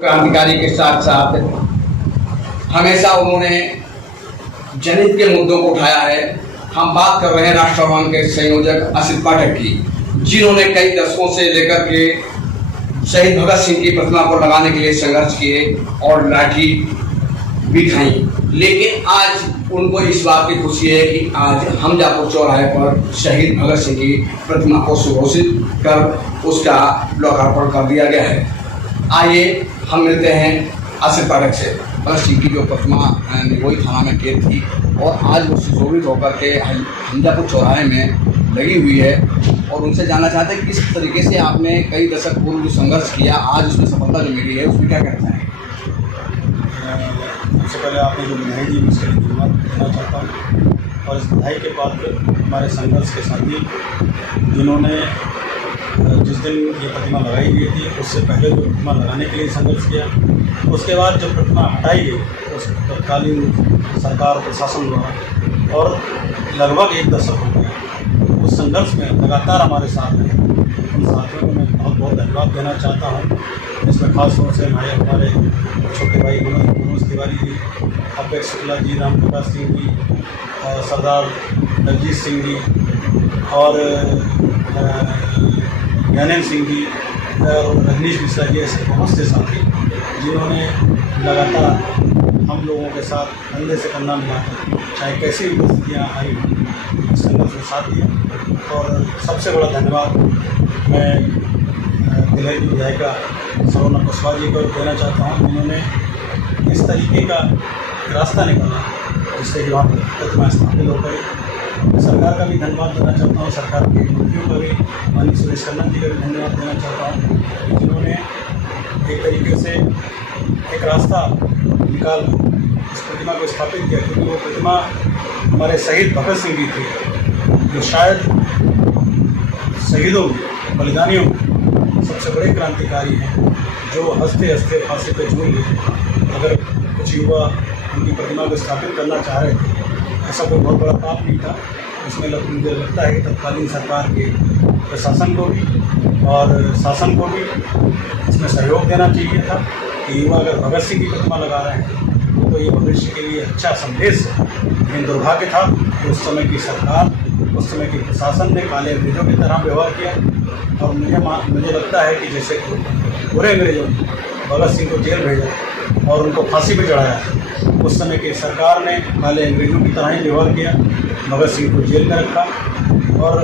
क्रांतिकारी के साथ साथ हमेशा उन्होंने जनहित के मुद्दों को उठाया है। हम बात कर रहे हैं राष्ट्रभवन के संयोजक असित पाठक की, जिन्होंने कई दशकों से लेकर के शहीद भगत सिंह की प्रतिमा को लगाने के लिए संघर्ष किए और लाठी भी खाई। लेकिन आज उनको इस बात की खुशी है कि आज हमजापुर चौराहे पर शहीद भगत सिंह की प्रतिमा को सुघोषित कर उसका लोकार्पण कर दिया गया है। आइए हम मिलते हैं असित पाठक से। भगत सिंह की जो प्रतिमा निगोई थाना में कैद थी और आज वो सुशोभित होकर के हमजापुर चौराहे में लगी हुई है, और उनसे जानना चाहते हैं किस तरीके से आपने कई दशक पूर्व जो संघर्ष किया, आज उसमें सफलता जो मिली है उसमें क्या कहना चाहेंगे? सबसे पहले आपने जो बधाई दी मैं उसके लिए धन्यवाद देना चाहता हूँ, और इस बधाई के बाद हमारे संघर्ष के साथी जिन्होंने जिस दिन ये प्रतिमा लगाई गई थी उससे पहले जो प्रतिमा लगाने के लिए संघर्ष किया, उसके बाद जब प्रतिमा हटाई गई उस तत्कालीन सरकार प्रशासन द्वारा, और लगभग एक दशक हो गया उस संघर्ष में लगातार हमारे साथ रहे। उन साथियों को मैं बहुत बहुत धन्यवाद देना चाहता हूँ। इसमें खास तौर से हमारे छोटे भाई मनोज तिवारी जी, अपेक्ष शुक्ला जी, राम प्रकाश सिंह जी, सरदार दलजीत सिंह जी और ज्ञानेन्द्र सिंह जी और रजनीश मिश्रा जी, ऐसे बहुत से साथी जिन्होंने लगातार हम लोगों के साथ कंधे से कंधा मिलाकर चाहे कैसी भी परिस्थितियाँ आई संघर्ष में साथ दिया। और सबसे बड़ा धन्यवाद मैं भिलाई की विधायिका सरोना कुशवाहा जी को देना चाहता हूँ, जिन्होंने इस तरीके का रास्ता निकाला जिससे कि वहाँ प्रतिमा स्थापित हो गई। सरकार का भी धन्यवाद देना चाहता हूँ, सरकार के मंत्रियों का भी, माननीय सुरेश खन्ना जी का भी धन्यवाद देना चाहता हूँ, जिन्होंने एक तरीके से एक रास्ता निकाल इस प्रतिमा को स्थापित किया। क्योंकि वो प्रतिमा हमारे शहीद भगत सिंह जी थे, जो शायद शहीदों बलिदानियों सबसे बड़े क्रांतिकारी हैं, जो हंसते हंसते फांसी पे झूल गए। अगर कुछ युवा उनकी प्रतिमा को स्थापित करना चाह रहे थे, ऐसा कोई बहुत बड़ा पाप नहीं था। इसमें मुझे लगता है कि तत्कालीन सरकार के प्रशासन को भी और शासन को भी इसमें सहयोग देना चाहिए था कि युवा अगर भगत सिंह की प्रतिमा लगा रहे हैं तो ये भविष्य के लिए अच्छा संदेश है। लेकिन दुर्भाग्य था कि उस समय की सरकार, उस समय के प्रशासन ने काले अंग्रेजों की तरह व्यवहार किया, और मुझे लगता है कि जैसे पूरे अंग्रेजों ने भगत सिंह को जेल भेजा और उनको फांसी पर चढ़ाया, उस समय की सरकार ने काले अंग्रेजों की तरह ही व्यवहार किया, भगत सिंह को जेल में रखा, और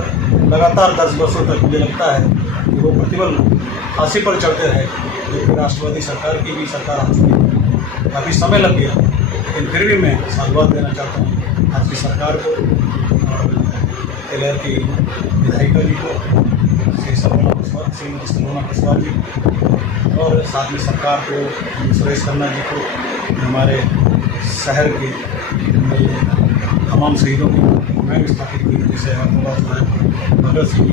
लगातार 10 वर्षों तक मुझे लगता है कि वो प्रतिबल फांसी पर चढ़ते रहे। लेकिन राष्ट्रवादी सरकार की भी सरकार आ चुकी है, काफ़ी समय लग गया, लेकिन फिर भी मैं साधुवाद देना चाहता हूँ आज की सरकार को और तेलहर की विधायिका जी को, श्री सरोना कुशवाहा जी, और साथ में सरकार को, सुरेश खन्ना जी को, हमारे शहर के तमाम शहीदों की मैं स्थापित की, जैसे भगत सिंह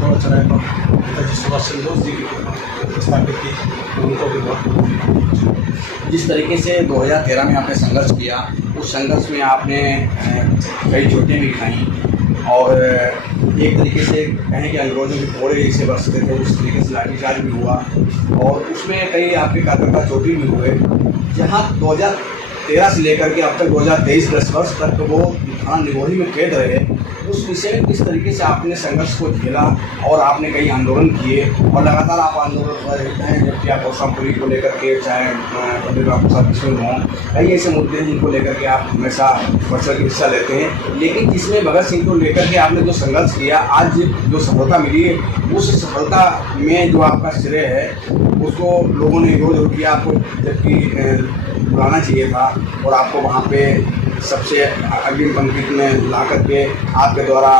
थोड़ा चौराहे पर नेताजी सुभाष चंद्र बोस जी की स्थापित की, उनको भी बहुत। जिस तरीके से 2013 में आपने संघर्ष किया, उस संघर्ष में आपने कई चोटें भी खाई और एक तरीके से कहें कि अंग्रेजों के घोड़े जैसे बरसते थे, उस तरीके से लाठीचार्ज भी हुआ और उसमें कई आपके कार्यकर्ता चोटी भी हुए। जहाँ 2013 से लेकर के अब तक 2023 10 वर्ष तक वो थाना निगोही में कैद रहे, उस विषय में किस तरीके से आपने संघर्ष को झेला और आपने कई आंदोलन किए और लगातार आप आंदोलन कर रहे हैं, जबकि आप कौशाम्पुरी को लेकर के, चाहे पंडित राम प्रसाद बिस्मिल हों, कई ऐसे मुद्दे हैं जिनको लेकर के आप हमेशा बढ़ चढ़ के हिस्सा लेते हैं। लेकिन जिसमें भगत सिंह को लेकर के आपने जो संघर्ष किया, आज जो सफलता मिली है, उस सफलता में जो आपका श्रेय है उसको लोगों ने विरोध किया, आपको जबकि बुलाना चाहिए था और आपको वहाँ पे सबसे अग्रिम पंक्ति में ला करके आपके द्वारा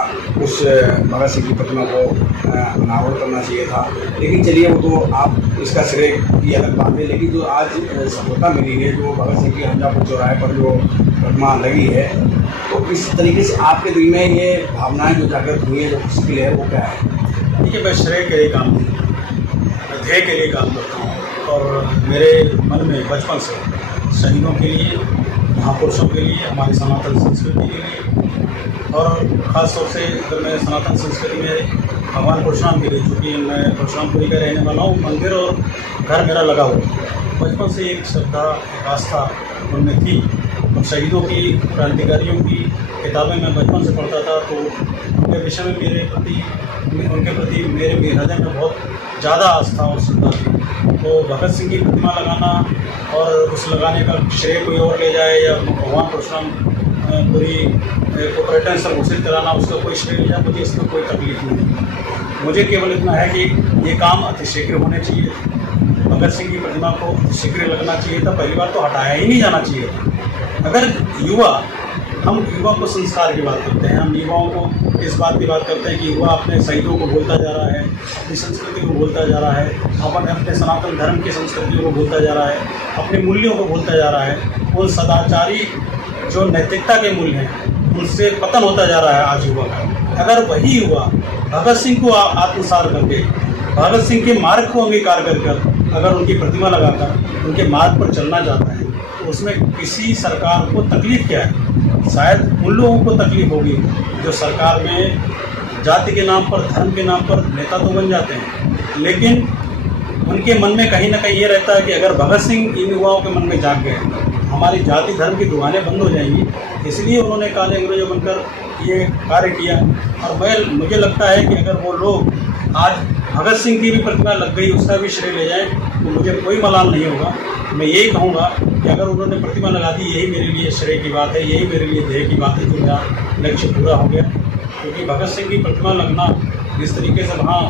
उस भगत सिंह की प्रतिमा को अनावरण करना चाहिए था। लेकिन चलिए, वो तो आप इसका श्रेय की अलग बात है। लेकिन जो आज सफलता मिली है, जो भगत सिंह की हमजापुर चौराहे पर जो प्रतिमा लगी है, तो इस तरीके से आपके दिल में ये भावनाएं जो जागृत हुई है, जो खुशी के लिए है, वो क्या है? देखिए, मैं श्रेय के लिए काम नहीं, ध्येय के लिए काम करता हूँ, और मेरे मन में बचपन से शहीदों के लिए, महापुरुषों के लिए, हमारी सनातन संस्कृति के लिए, और ख़ास तौर से अगर मैं सनातन संस्कृति में भगवान परशुराम के लिए, चूँकि मैं परशुरामपुरी का रहने वाला हूँ, मंदिर और घर मेरा लगा हुआ है। बचपन से एक श्रद्धा, एक आस्था उनमें थी। और शहीदों की, क्रांतिकारियों की किताबें मैं बचपन से पढ़ता था, तो उनके विषय में उनके प्रति मेरे हृदय में बहुत ज़्यादा आस्था और श्रद्धा थी। तो भगत सिंह की प्रतिमा लगाना और उस लगाने का श्रेय कोई और ले जाए या भगवान परशुराम पूरी को पर्यटन स्थल घोषित कराना, उसका कोई श्रेय ले जाए, मुझे इसमें कोई तकलीफ नहीं। मुझे केवल इतना है कि ये काम अतिशीघ्र होने चाहिए। भगत सिंह की प्रतिमा को अतिशीघ्र लगना चाहिए था। पहली बार तो हटाया ही नहीं जाना चाहिए। अगर हम युवा को संस्कार की बात करते हैं, हम युवाओं को इस बात की बात करते हैं कि युवा अपने शहीदों को भूलता जा रहा है, अपनी संस्कृति को भूलता जा रहा है, अपने सनातन धर्म की संस्कृतियों को भूलता जा रहा है, अपने मूल्यों को भूलता जा रहा है, उन सदाचारी जो नैतिकता के मूल्य हैं उनसे पतन होता जा रहा है आज युवा का। अगर वही युवा भगत सिंह को आत्मसात करके, भगत सिंह के मार्ग को अंगीकार कर अगर उनकी प्रतिमा लगाकर उनके मार्ग पर चलना चाहता है, तो उसमें किसी सरकार को तकलीफ क्या है? शायद उन लोगों को तकलीफ होगी जो सरकार में जाति के नाम पर, धर्म के नाम पर नेता तो बन जाते हैं, लेकिन उनके मन में कहीं ना कहीं ये रहता है कि अगर भगत सिंह इन युवाओं के मन में जाग गए, हमारी जाति धर्म की दुकानें बंद हो जाएंगी। इसलिए उन्होंने काले अंग्रेजों बनकर ये कार्य किया। और मुझे लगता है कि अगर वो लोग आज भगत सिंह की भी प्रतिमा लग गई, उसका भी श्रेय ले जाएं, तो मुझे कोई मलाल नहीं होगा। मैं यही कहूँगा कि अगर उन्होंने प्रतिमा लगा दी, यही मेरे लिए श्रेय की बात है, यही मेरे लिए ध्येय की बात है, तो मेरा लक्ष्य पूरा हो गया। क्योंकि भगत सिंह की प्रतिमा लगना, जिस तरीके से वहाँ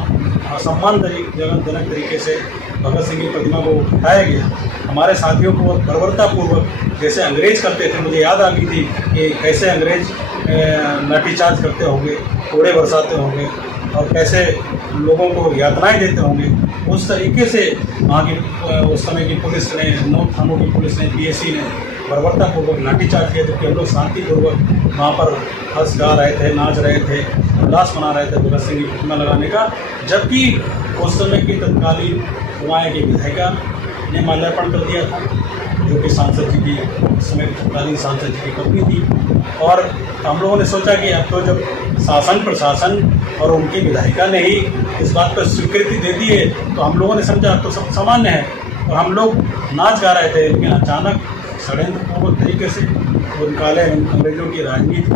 असम्मानजनक तरीके से भगत सिंह की प्रतिमा को उठाया गया, हमारे साथियों को बर्बरतापूर्वक जैसे अंग्रेज करते थे, मुझे याद आ गई थी कि कैसे अंग्रेज लाठीचार्ज करते होंगे, कोड़े बरसाते होंगे और कैसे लोगों को यातनाएं देते होंगे। उस तरीके से वहाँ की उस समय की पुलिस ने, 9 थानों की पुलिस ने, पीएसी ने बर्बरतापूर्वक लाठीचार्ज किया, जबकि हम लोग शांतिपूर्वक वहाँ पर हंस गा रहे थे, नाच रहे थे, उल्लास मना रहे थे भगत सिंह की प्रतिमा लगाने का। जबकि उस समय की तत्कालीन कुमाऊं की विधायिका ने माल्यार्पण कर दिया था, जो कि सांसद जी की, उस समय तत्कालीन सांसद जी की पत्नी थी। और हम लोगों ने सोचा कि अब तो जब शासन प्रशासन और उनकी विधायिका ने ही इस बात पर स्वीकृति दे दी है, तो हम लोगों ने समझा तो सब सामान्य है, और हम लोग नाच गा रहे थे। लेकिन अचानक षड्यंत्रपूर्वक तरीके से उन काले अंग्रेजों की राजनीति,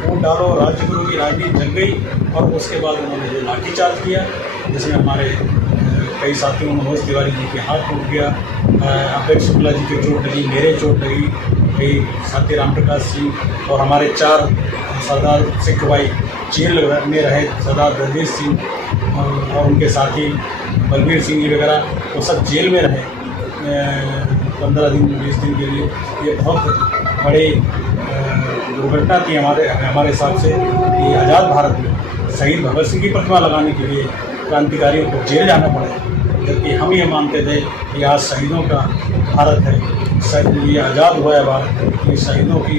वोट डालो राजगुरु की राजनीति जग गई। और उसके बाद उन्होंने जो लाठीचार्ज किया, जिसमें हमारे कई साथियों, मनोज तिवारी जी के हाथ टूट गया, अपेक्ष शुक्ला जी की चोट लगी, मेरे चोट लगी, कई साथी रामप्रकाश सिंह और हमारे 4 सरदार सिख भाई जेल में रहे, सरदार रणवीर सिंह और उनके साथी बलबीर सिंह जी वगैरह, वो सब जेल में रहे 15 दिन 20 दिन के लिए। ये बहुत बड़ी दुर्घटना थी हमारे हिसाब से कि आज़ाद भारत में शहीद भगत सिंह की प्रतिमा लगाने के लिए क्रांतिकारियों को जेल जाना पड़ा। जबकि हम ये मानते थे कि आज शहीदों का भारत है, ये आज़ाद हुआ है भारत, ये शहीदों की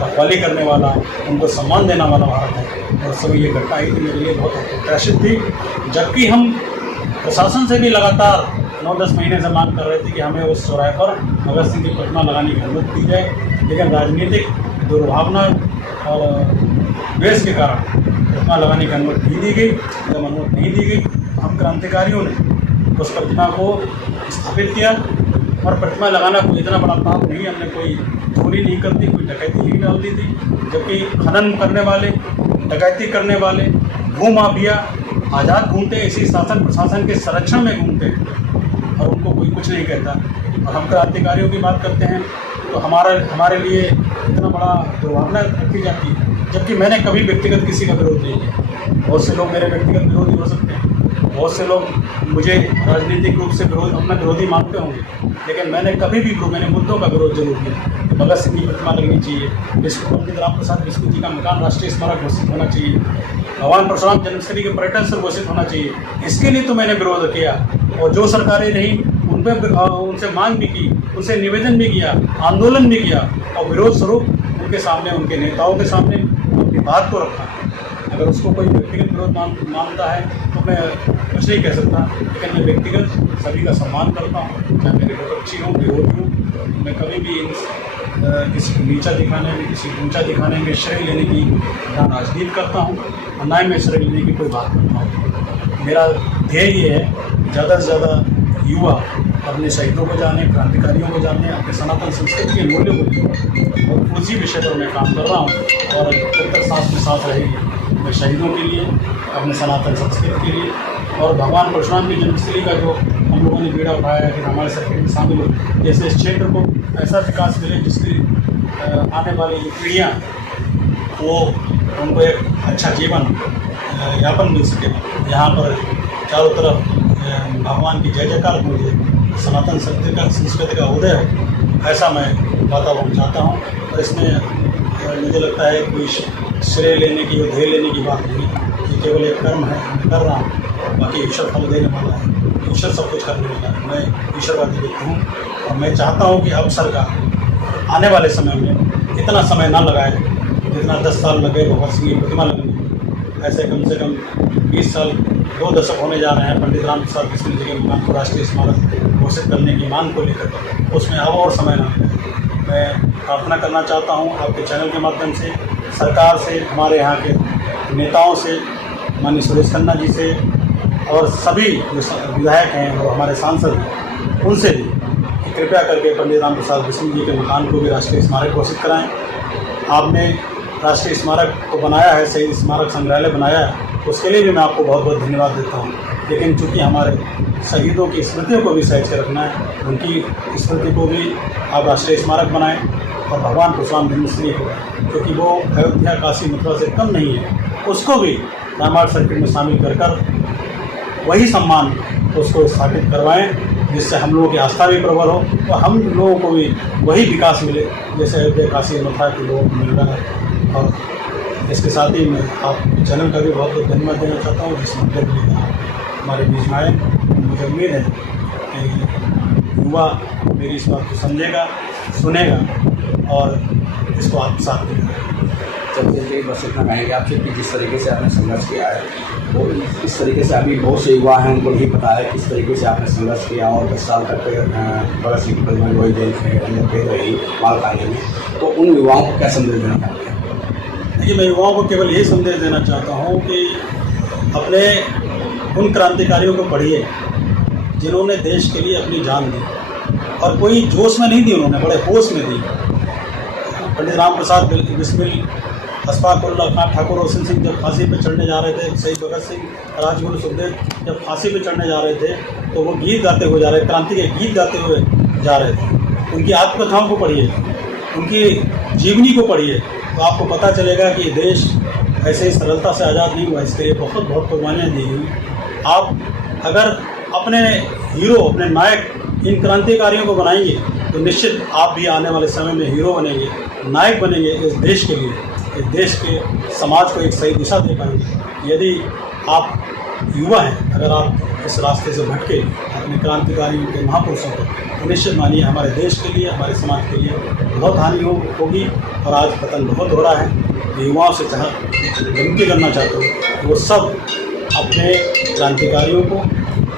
रखवाली करने वाला, उनको सम्मान देने वाला भारत है। और सब ये घटना आई थी, मेरे लिए बहुत अप्रत्याशित थी। जबकि हम प्रशासन से भी लगातार 9-10 महीने से मांग कर रहे थे कि हमें उस चौराहे पर भगत सिंह की प्रतिमा लगाने की अनुमति दी जाए, लेकिन राजनीतिक दुर्भावना और द्वेष के कारण प्रतिमा लगाने की अनुमति नहीं दी गई। जब अनुमति नहीं दी गई, तो हम क्रांतिकारियों ने उस प्रतिमा को स्थापित किया। और प्रतिमा लगाना कोई इतना बड़ा पाप नहीं, हमने कोई चोरी नहीं कर दी, कोई डकैती नहीं डाल दी थी। जबकि खनन करने वाले, डकैती करने वाले, भूमाफिया आज़ाद घूमते, इसी शासन प्रशासन के संरक्षण में घूमते हैं और उनको कोई कुछ नहीं कहता। और हम क्रांतिकारियों की बात करते हैं तो हमारे लिए इतना बड़ा दुर्भावना रखी जाती है। जबकि मैंने कभी व्यक्तिगत किसी का विरोध नहीं किया। बहुत से लोग मेरे व्यक्तिगत विरोधी हो सकते हैं, बहुत से लोग मुझे राजनीतिक रूप से अपना विरोधी मानते होंगे, लेकिन मैंने कभी भी मैंने मुद्दों का विरोध जरूर किया। भगत सिंह की प्रतिमा लगनी चाहिए, पंडित राम प्रसाद बिस्कुट जी का मकान राष्ट्रीय स्मारक घोषित होना चाहिए, भगवान परशुराम जन्मस्थली के पर्यटन स्थल घोषित होना चाहिए। इसके लिए तो मैंने विरोध किया। और जो सरकारें नहीं, उनसे मांग भी की, उनसे निवेदन भी किया, आंदोलन भी किया, और विरोध स्वरूप उनके सामने, उनके नेताओं के सामने अपनी बात को रखा। अगर उसको कोई व्यक्तिगत विरोध मानता है तो मैं कुछ नहीं कह सकता, लेकिन मैं व्यक्तिगत सभी का सम्मान करता हूँ, चाहे मेरे विपक्षी हों, विरोधी हों। मैं कभी भी किसी को नीचा दिखाने में, किसी को ऊंचा दिखाने में, श्रेय लेने की ना राजनीति करता हूँ और ना ही मैं श्रेय लेने की कोई बात करता हूँ। मेरा ध्येय ये है कि ज़्यादा से ज़्यादा युवा अपने शहीदों को जाने, क्रांतिकारियों को जाने, अपने सनातन संस्कृति के मूल्यों को जाने, और उसी विषय पर मैं काम कर रहा हूँ। और जब तक सांस में सांस रहेगी मैं शहीदों के लिए, अपने सनातन संस्कृति के लिए और भगवान परशुराम की जन्मस्थली का जो हम लोगों ने बीड़ा उठाया है कि हमारे सर्किट में शामिल हो, जैसे इस क्षेत्र को ऐसा विकास मिले जिसकी आने वाली जो पीढ़ियाँ वो उनको एक अच्छा जीवन यापन मिल सके। यहाँ पर चारों तरफ भगवान की जय जयकार हो, सनातन संस्कृति का उदय हो, ऐसा मैं वातावरण चाहता हूँ। और इसमें मुझे लगता है कोई श्रेय लेने की और ध्येय लेने की बात नहीं, ये केवल एक कर्म है, मैं कर रहा हूँ, बाकी ईश्वर फल देने वाला है, ईश्वर सब कुछ करने वाला है। मैं ईश्वरवादी व्यक्ति हूँ और मैं चाहता हूँ कि अब सरकार आने वाले समय में इतना समय ना लगाए जितना 10 साल लगे भगत सिंह की प्रतिमा लगने में। ऐसे कम से कम 20 साल, 2 दशक होने जा रहे हैं पंडित राम प्रसाद बिस्मिल जी के मकान को राष्ट्रीय स्मारक घोषित करने की मांग को लेकर, उसमें अब और समय ना लगे। मैं प्रार्थना करना चाहता हूँ आपके चैनल के माध्यम से, सरकार से, हमारे यहाँ के नेताओं से, माननीय सुरेश खन्ना जी से और सभी जो विधायक हैं और हमारे सांसद हैं उनसे भी कि कृपया करके पंडित राम प्रसाद बिस्मिल जी के मकान को भी राष्ट्रीय स्मारक घोषित कराएं। आपने राष्ट्रीय स्मारक को बनाया है, शहीद स्मारक संग्रहालय बनाया है, उसके लिए भी मैं आपको बहुत बहुत धन्यवाद देता हूँ। लेकिन चूँकि हमारे शहीदों की स्मृतियों को भी सहेज कर रखना है, उनकी स्मृति को भी आप राष्ट्रीय स्मारक बनाएं और भगवान परशुराम जन्मस्थली को, क्योंकि वो अयोध्या, काशी, मथुरा से कम नहीं है, उसको भी रामायण सर्किट में शामिल कर वही सम्मान उसको स्थापित करवाएं, जिससे हम लोगों की आस्था भी प्रबल हो और हम लोगों को भी वही विकास मिले जैसे अयोध्या, काशी, मथुरा के लोगों को मिल रहा है। और इसके साथ ही मैं आपके चैनल का भी बहुत बहुत धन्यवाद देना चाहता हूँ जिस मुद्दे के लिए हमारे बीच में आए। मुझे उम्मीद है कि युवा मेरी इस बात को समझेगा, सुनेगा और इसको आत्मसात करेगा। चलते चलते बस इतना कहेंगे आपसे कि जिस तरीके से आपने संघर्ष किया है वो इस तरीके से अभी बहुत से युवा हैं उनको नहीं पता है किस तरीके से आपने संघर्ष किया और 10 साल तक भगत सिंह की प्रतिमा वही जेल के अंदर कैद रही मालखाने में, तो उन युवाओं को क्या संदेश देना चाहते हैं? देखिए, मैं युवाओं को केवल यही संदेश देना चाहता हूँ कि अपने उन क्रांतिकारियों को पढ़िए जिन्होंने देश के लिए अपनी जान दी, और कोई जोश में नहीं दी, उन्होंने बड़े होश में दी। पंडित राम प्रसाद बिस्मिल, अशफाक उल्लाह खां, ठाकुर रोशन सिंह जब फांसी पे चढ़ने जा रहे थे, शहीद भगत सिंह, राजगुरु सुखदेव जब फांसी पे चढ़ने जा रहे थे तो वो गीत गाते हुए जा रहे, क्रांति के गीत गाते हुए जा रहे थे। उनकी आत्मकथाओं को पढ़िए, उनकी जीवनी को पढ़िए, तो आपको पता चलेगा कि देश ऐसे ही सरलता से आज़ाद नहीं हुआ, इसके लिए बहुत बहुत कुर्बानियाँ दी हुई। आप अगर अपने हीरो, अपने नायक इन क्रांतिकारियों को बनाएंगे तो निश्चित आप भी आने वाले समय में हीरो बनेंगे, नायक बनेंगे इस देश के लिए, इस देश के समाज को एक सही दिशा दे पाएंगे। यदि आप युवा हैं, अगर आप इस रास्ते से भटके अपने क्रांतिकारियों के महापुरुषों को, तो निश्चित मानिए हमारे देश के लिए, हमारे समाज के लिए बहुत हानि होगी। और आज पतन बहुत हो रहा है। युवाओं से विनती करना चाहते हो वो सब अपने क्रांतिकारियों को,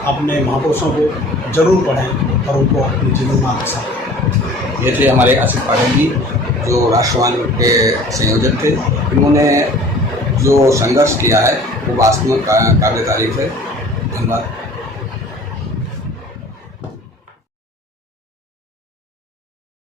अपने महापुरुषों को जरूर पढ़ें और उनको अपने जीवन में आत्मसात करें। ये थे हमारे आसिफ पाटिल जी जो राष्ट्रवाद के संयोजक थे। इन्होंने जो संघर्ष किया है वो वास्तव में काबिल तारीफ है। धन्यवाद।